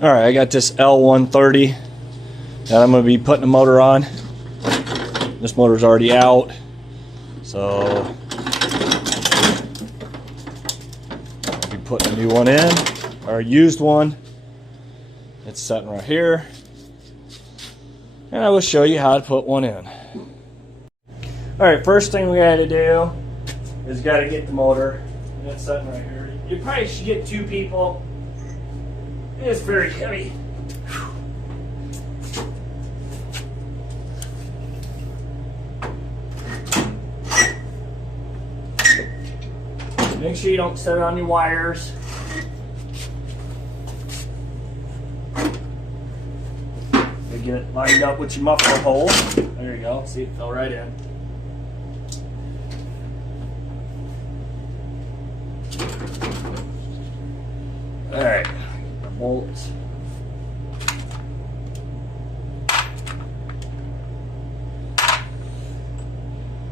All right, I got this L130 that I'm going to be putting the motor on. This motor's already out, so I'll be putting a new one in, or a used one. It's sitting right here, and I will show you how to put one in. All right, first thing we got to do is got to get the motor. It's sitting right here. You probably should get two people. It's very heavy. Make sure you don't set it on your wires. You get it lined up with your muffler hole. There you go. See, it fell right in. All right, bolts.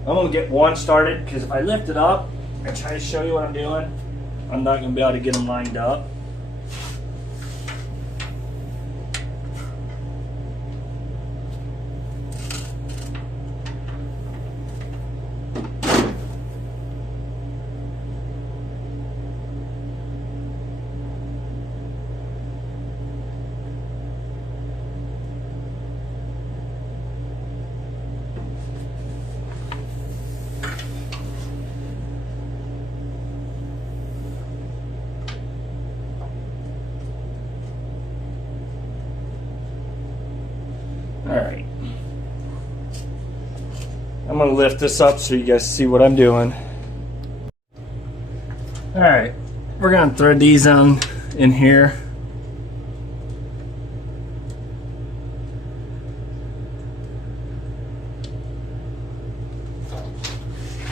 I'm gonna get one started because if I lift it up and try to show you what I'm doing, I'm not gonna be able to get them lined up. Alright, I'm going to lift this up so you guys see what I'm doing. Alright, we're going to thread these on in here.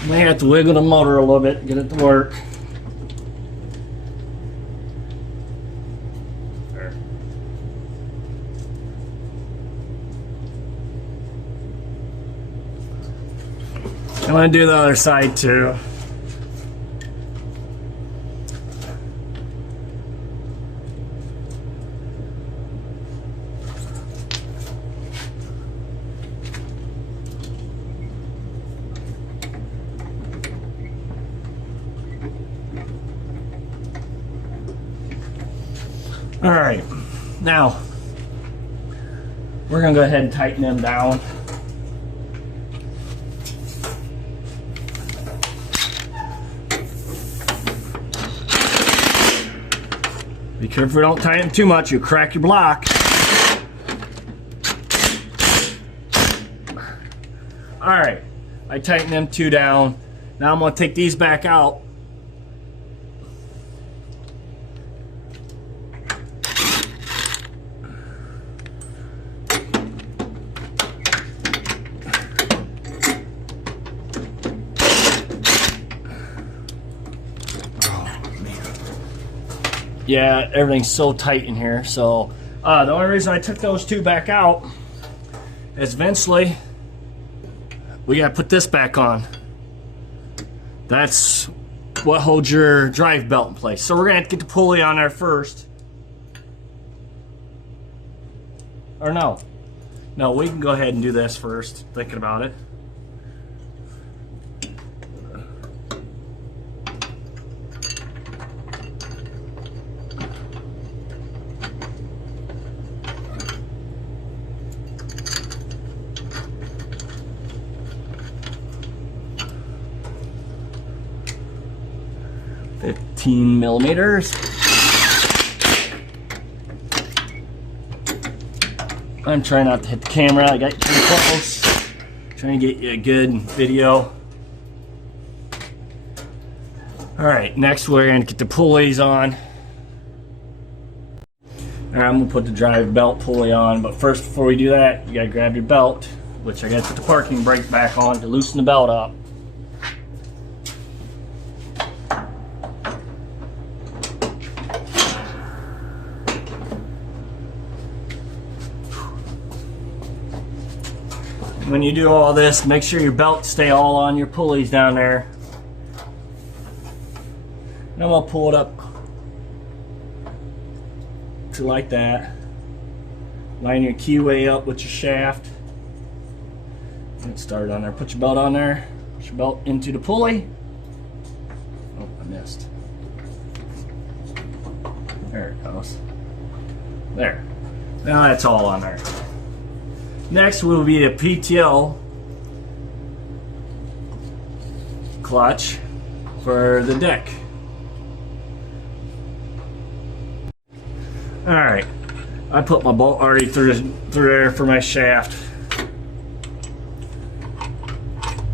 May have to wiggle the motor a little bit to get it to work. I'm going to do the other side too. All right, now we're going to go ahead and tighten them down. Be careful you don't tighten them too much, you'll crack your block. Alright, I tightened them two down. Now I'm going to take these back out. Yeah, everything's so tight in here. So the only reason I took those two back out is eventually we gotta put this back on. That's what holds your drive belt in place. So we're gonna have to get the pulley on there first. Or no, we can go ahead and do this first, thinking about it. $15 millimeters. I'm trying not to hit the camera. I got too close. Trying to get you a good video. All right, next we're gonna get the pulleys on. All right, I'm gonna put the drive belt pulley on, but first, before we do that, you gotta grab your belt, which I gotta put the parking brake back on to loosen the belt up. When you do all this, make sure your belts stay all on your pulleys down there. And I'm gonna pull it up to like that. Line your keyway up with your shaft. Get started on there. Put your belt on there. Put your belt into the pulley. Oh, I missed. There it goes. There. Now that's all on there. Next will be a PTO clutch for the deck. Alright, I put my bolt already through there for my shaft.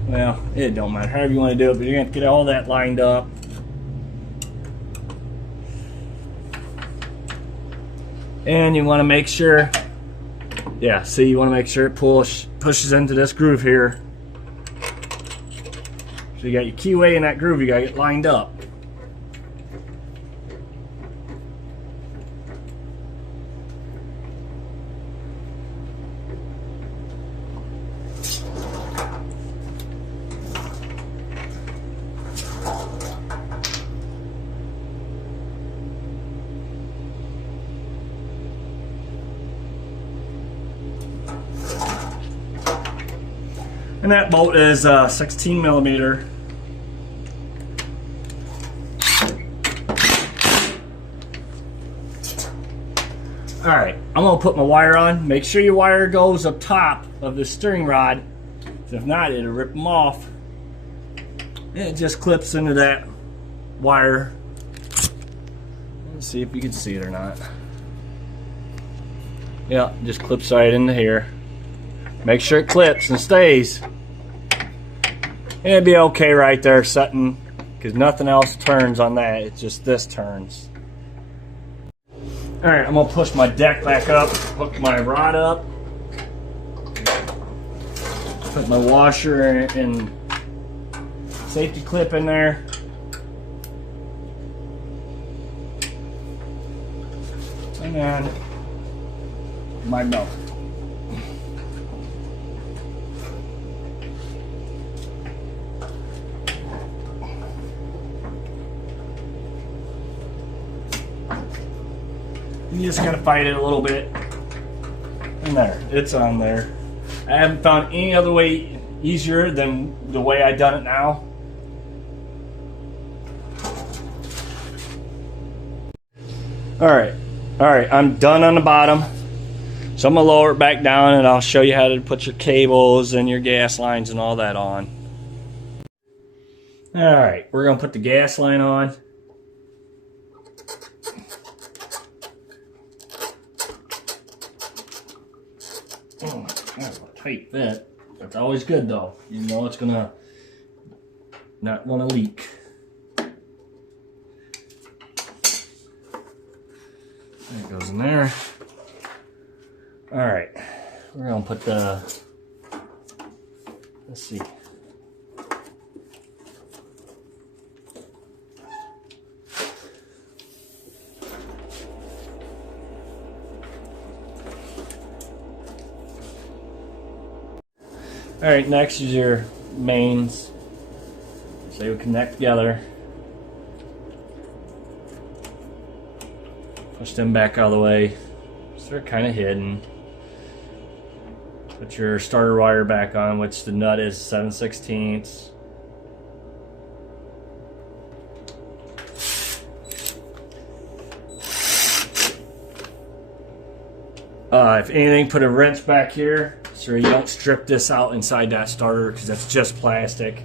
Well, it don't matter, however you want to do it, but you're going to get all that lined up. And you want to make sure, yeah, see, you want to make sure it pushes into this groove here. So you got your keyway in that groove, you got to get lined up. And that bolt is 16 millimeter. Alright, I'm going to put my wire on. Make sure your wire goes up top of the steering rod. If not, it'll rip them off. And it just clips into that wire. Let's see if you can see it or not. Yeah, just clips right into here. Make sure it clips and stays. And it'd be okay right there setting, because nothing else turns on that. It's just this turns. Alright, I'm going to push my deck back up, hook my rod up, put my washer and safety clip in there. And then my belt. You just gotta fight it a little bit. And there, it's on there. I haven't found any other way easier than the way I done it now. Alright, I'm done on the bottom. So I'm gonna lower it back down and I'll show you how to put your cables and your gas lines and all that on. Alright, we're gonna put the gas line on. Oh, that's a tight fit. That's always good though. You know it's gonna not want to leak. There it goes in there. Alright, we're gonna put the, let's see. Alright, next is your mains. So they would connect together. Push them back all the way. So they're kind of hidden. Put your starter wire back on, which the nut is 7/16. If anything, put a wrench back here so you don't strip this out inside that starter, because that's just plastic.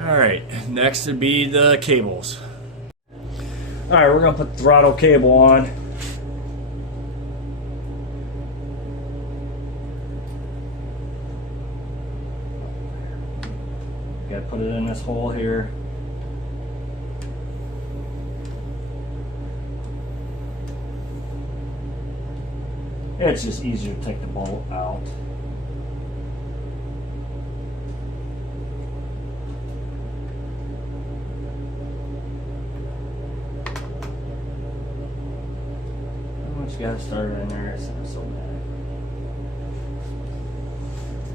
Alright, next would be the cables. Alright, we're going to put the throttle cable on. Got to put it in this hole here. It's just easier to take the bolt out. Once you got it started in there, it's not so bad.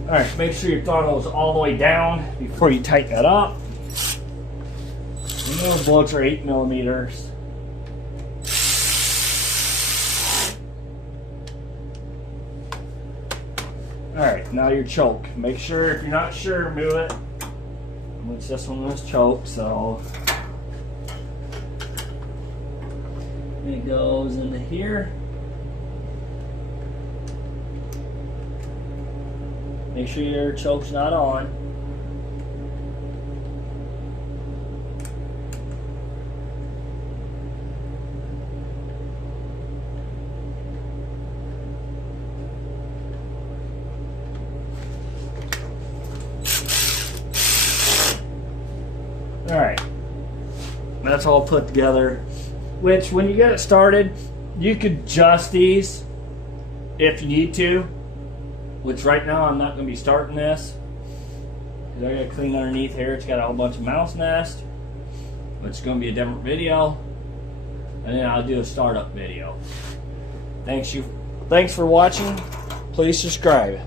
Alright, make sure your throttle is all the way down before you tighten that up. And those bolts are 8 millimeters. Alright, now your choke. Make sure, if you're not sure, move it. Which this one was choke, so it goes into here. Make sure your choke's not on. Alright, that's all put together, which when you get it started, you could adjust these if you need to, which right now I'm not going to be starting this, because I got to clean underneath here. It's got a whole bunch of mouse nest, which is going to be a different video, and then I'll do a startup video. Thanks for watching. Please subscribe.